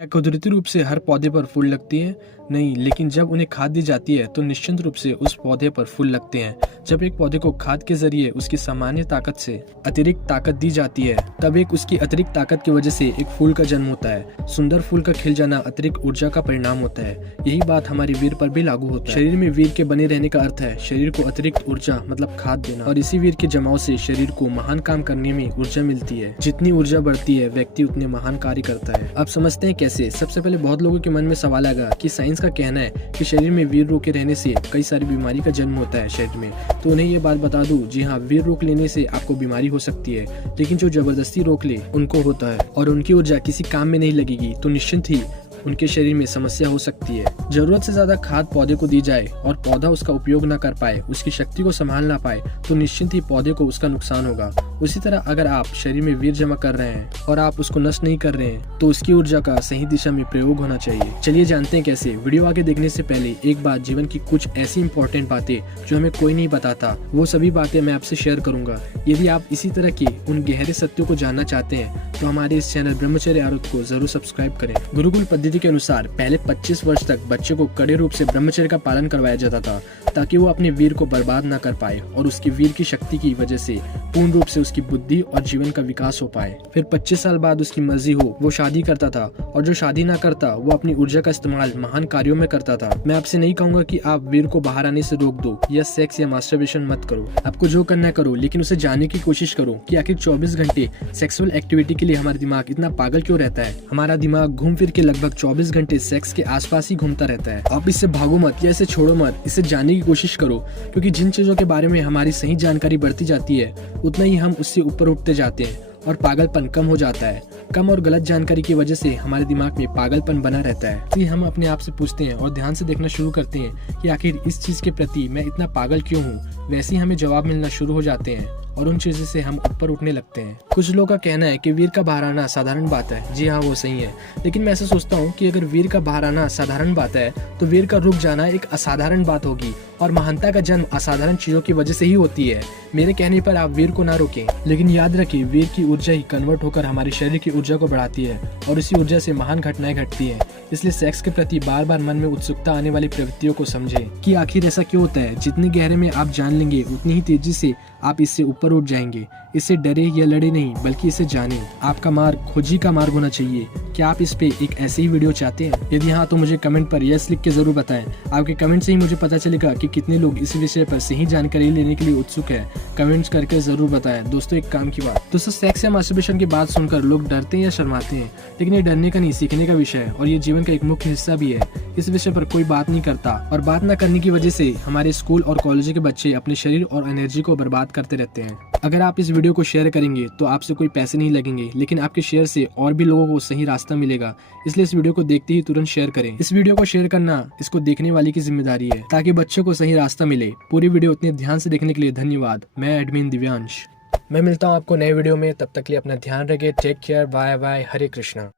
क्या कुदरती रूप से हर पौधे पर फूल लगती है? नहीं, लेकिन जब उन्हें खाद दी जाती है तो निश्चित रूप से उस पौधे पर फूल लगते हैं। जब एक पौधे को खाद के जरिए उसकी सामान्य ताकत से अतिरिक्त ताकत दी जाती है, तब एक उसकी अतिरिक्त ताकत की वजह से एक फूल का जन्म होता है। सुंदर फूल का खिल जाना अतिरिक्त ऊर्जा का परिणाम होता है। यही बात हमारे वीर पर भी लागू होता है। शरीर में वीर के बने रहने का अर्थ है शरीर को अतिरिक्त ऊर्जा मतलब खाद देना, और इसी वीर के जमाव से शरीर को महान काम करने में ऊर्जा मिलती है। जितनी ऊर्जा बढ़ती है, व्यक्ति उतने महान कार्य करता है। अब समझते हैं कैसे। सबसे पहले बहुत लोगों के मन में सवाल आएगा कि साइंस का कहना है कि शरीर में वीर रोग के रहने से कई सारी बीमारी का जन्म होता है शरीर में। तो उन्हें ये बात बता दूं, जी हाँ, वीर रोग लेने से आपको बीमारी हो सकती है, लेकिन जो जबरदस्ती रोक ले उनको होता है और उनकी ऊर्जा किसी काम में नहीं लगेगी तो निश्चित ही उनके शरीर में समस्या हो सकती है। जरूरत से ज्यादा खाद पौधे को दी जाए और पौधा उसका उपयोग न कर पाए, उसकी शक्ति को संभाल ना पाए, तो निश्चित ही पौधे को उसका नुकसान होगा। उसी तरह अगर आप शरीर में वीर जमा कर रहे हैं और आप उसको नष्ट नहीं कर रहे हैं, तो उसकी ऊर्जा का सही दिशा में प्रयोग होना चाहिए। चलिए जानते हैं कैसे। वीडियो आगे देखने से पहले एक बात, जीवन की कुछ ऐसी इंपॉर्टेंट बातें जो हमें कोई नहीं बताता, वो सभी बातें मैं आपसे शेयर करूंगा। यदि आप इसी तरह की उन गहरे सत्यों को जानना चाहते हैं तो हमारे इस चैनल ब्रह्मचर्य आरुत को जरूर सब्सक्राइब करें। गुरुकुल पद्धति के अनुसार पहले 25 वर्ष तक बच्चे को कड़े रूप से ब्रह्मचर्य का पालन करवाया जाता था, ताकि वो अपने वीर को बर्बाद न कर पाए और उसकी वीर की शक्ति की वजह से पूर्ण रूप से उसकी बुद्धि और जीवन का विकास हो पाए। फिर 25 साल बाद उसकी मर्जी हो वो शादी करता था, और जो शादी ना करता वो अपनी ऊर्जा का इस्तेमाल महान कार्यों में करता था। मैं आपसे नहीं कहूंगा कि आप वीर को बाहर आने से रोक दो या सेक्स या मास्टरबेशन मत करो। आपको जो करना है करो, लेकिन उसे जानने की कोशिश करो कि आखिर 24 घंटे सेक्सुअल एक्टिविटी के लिए हमारा दिमाग इतना पागल क्यों रहता है। हमारा दिमाग घूम फिर के लगभग 24 घंटे सेक्स के आसपास ही घूमता रहता है। आप इससे भागो मत या इसे छोड़ो मत, इसे जानने की कोशिश करो, क्योंकि जिन चीजों के बारे में हमारी सही जानकारी बढ़ती जाती है, उतना ही हम उससे ऊपर उठते जाते हैं और पागलपन कम हो जाता है। कम और गलत जानकारी की वजह से हमारे दिमाग में पागलपन बना रहता है। इसलिए हम अपने आप से पूछते हैं और ध्यान से देखना शुरू करते हैं कि आखिर इस चीज के प्रति मैं इतना पागल क्यों हूँ। वैसे ही हमें जवाब मिलना शुरू हो जाते हैं और उन चीजों से हम ऊपर उठने लगते हैं। कुछ लोगों का कहना है कि वीर का बाहर आना साधारण बात है। जी हाँ, वो सही है, लेकिन मैं ऐसा सोचता हूँ कि अगर वीर का बाहर आना साधारण बात है तो वीर का रुक जाना एक असाधारण बात होगी, और महानता का जन्म असाधारण चीजों की वजह से ही होती है। मेरे कहने पर आप वीर को ना रोकें, लेकिन याद रखें वीर की ऊर्जा ही कन्वर्ट होकर हमारे शरीर की ऊर्जा को बढ़ाती है और इसी ऊर्जा से महान घटनाएं घटती हैं। इसलिए सेक्स के प्रति बार बार मन में उत्सुकता आने वाली प्रवृत्तियों को समझें कि आखिर ऐसा क्यों होता है। जितने गहरे में आप जान लेंगे उतनी ही तेजी से आप इससे ऊपर उठ जाएंगे। इससे डरे या लड़े नहीं, बल्कि इसे जाने। आपका मार्ग खोजी का मार्ग होना चाहिए। क्या आप इस पे एक ऐसी ही वीडियो चाहते हैं? यदि हाँ, तो मुझे कमेंट पर यस लिख के जरूर बताएं। आपके कमेंट से ही मुझे पता चलेगा कि कितने लोग इस विषय पर सही जानकारी लेने के लिए उत्सुक है। कमेंट्स करके जरूर बताएं। दोस्तों, एक काम की बात, दोस्तों, सेक्स या मास्टरबेशन की बात सुनकर लोग डरते हैं या शर्माते हैं, लेकिन ये डरने का नहीं, सीखने का विषय है और ये जीवन का एक मुख्य हिस्सा भी है। इस विषय पर कोई बात नहीं करता, और बात न करने की वजह से हमारे स्कूल और कॉलेज के बच्चे अपने शरीर और एनर्जी को बर्बाद करते रहते हैं। अगर आप इस वीडियो को शेयर करेंगे तो आपसे कोई पैसे नहीं लगेंगे, लेकिन आपके शेयर से और भी लोगों को सही रास्ता मिलेगा। इसलिए इस वीडियो को देखते ही तुरंत शेयर करें। इस वीडियो को शेयर करना इसको देखने वाले की जिम्मेदारी है, ताकि बच्चों को सही रास्ता मिले। पूरी वीडियो उतने ध्यान से देखने के लिए धन्यवाद। मैं एडमिन दिव्यांश। मैं मिलता हूँ आपको नए वीडियो में। तब तक के लिए अपना ध्यान रखें। Take care. Bye bye. Hare Krishna.